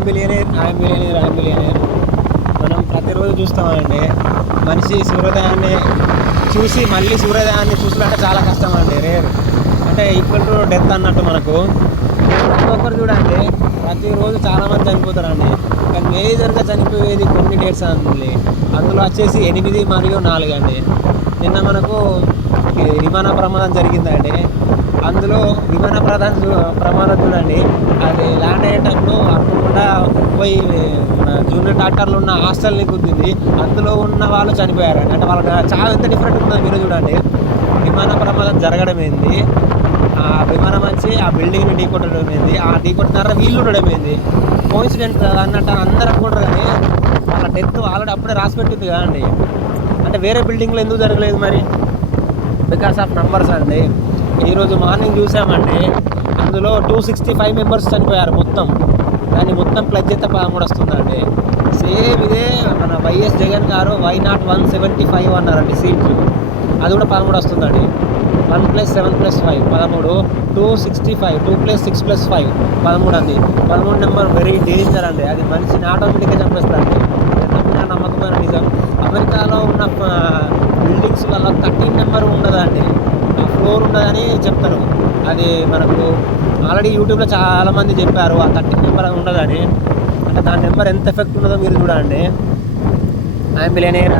I'm billionaire మనం ప్రతిరోజు చూస్తామండి. మనిషి సూర్యోదయాన్ని చూసి మళ్ళీ సూర్యోదయాన్ని చూసినట్టే చాలా కష్టం అండి, రేర్. అంటే ఈక్వల్ టు డెత్ అన్నట్టు మనకు. ప్రతి ఒక్కరు చూడండి, ప్రతిరోజు చాలామంది చనిపోతారండి. కానీ మేజర్గా చనిపోయేది కొన్ని డేట్స్ అండి. అందులో వచ్చేసి 8 మరియు 4 అండి. నిన్న మనకు విమాన ప్రమాదం జరిగిందండి. అందులో ప్రమాదం చూడండి, అది ల్యాండ్ అయ్యేటప్పుడు అనుకోకుండా పోయి మన జూనియర్ డాక్టర్లు ఉన్న హాస్టల్ని గుద్దింది. అందులో ఉన్న వాళ్ళు చనిపోయారండి. అంటే వాళ్ళకి చాలా ఎంత డిఫరెంట్ ఉంటుందో మీరు చూడండి. విమాన ప్రమాదం జరగడం ఏంది, ఆ విమానం వచ్చి ఆ బిల్డింగ్ని ఢీకొట్టడం ఏంది, ఆ ఢీకొట్టినారా వీళ్ళు ఉండడం ఏంది, కోఇన్సిడెంట్ అన్నట్టు అందరూ అనుకుంటారు. కానీ వాళ్ళ డెత్ ఆల్రెడీ అప్పుడే రాసి పెట్టింది కదండి. అంటే వేరే బిల్డింగ్లో ఎందుకు జరగలేదు మరి? బికాస్ ఆఫ్ నంబర్స్ అండి. ఈరోజు మార్నింగ్ చూసామండి, అందులో 265 మెంబర్స్ చనిపోయారు మొత్తం. దాన్ని మొత్తం ప్లస్ చేస్తే 13 వస్తుందండి. సేమ్ ఇదే మన వైఎస్ జగన్ గారు వై నాట్ 175 అన్నారండి సీట్లు. అది కూడా 13 వస్తుందండి. 1 + 7 + 5 13, 265, 2 + 6 + 5 13 అండి. 13 నెంబర్ వెరీ డేంజర్ అండి. అది మనిషిని ఆటోమేటిక్గా చంపేస్తుంది. ఎంత నమ్మకమైన నిజం. అమెరికాలో ఉన్న బిల్డింగ్స్ వల్ల 13 నెంబర్ ఉండదండి, ఫ్లోర్ ఉండదని చెప్తారు. అది మనకు ఆల్రెడీ యూట్యూబ్లో చాలామంది చెప్పారు ఆ 13 నెంబర్ ఉండదని. అంటే దాని నెంబర్ ఎంత ఎఫెక్ట్ ఉన్నదో మీరు చూడండి. I'm billionaire.